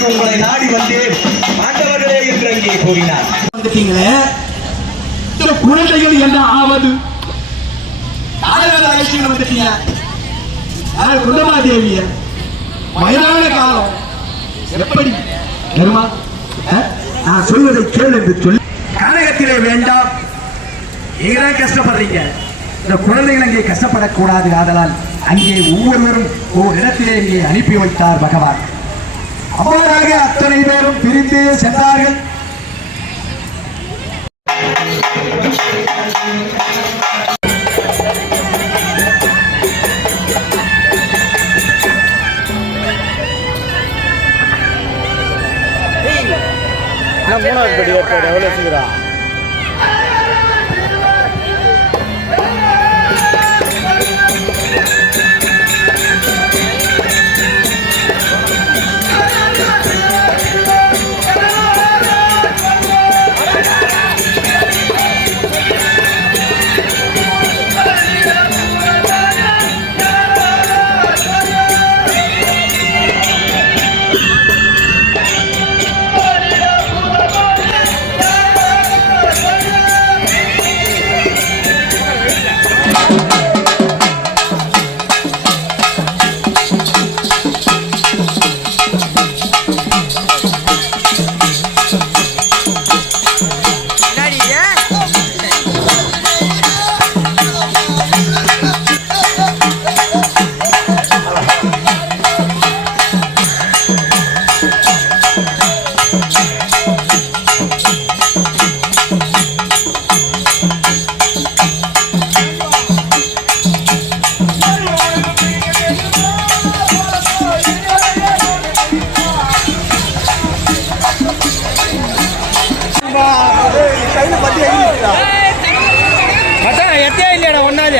உதவிக்கு உங்களை நாடி வந்தேன் ஆண்டவர்களே என்று அங்கே கூறினார். வந்துட்டீங்களே, குழந்தைகள் என்ன ஆவது? வந்துட்டீங்க குண்டமாதேவிய வயதான காலம் எப்படி நான் சொல்வதை கேள் என்று சொல்லி கனகத்திலே வேண்டாம். நீங்க கஷ்டப்படுறீங்க, இந்த குழந்தைகள் அங்கே கஷ்டப்படக்கூடாது. ஆதலால் அங்கே ஒவ்வொருவரும் ஒரு இடத்திலே இங்கே அனுப்பி வைத்தார் பகவான். அவ்வாறாக அத்தனை பேரும் பிரிந்து சென்றார்கள். மூணாவது படி ஏற்பாடு எவ்வளோ வச்சுக்கிறா? எத்தே இல்லையாடா ஒன்னாது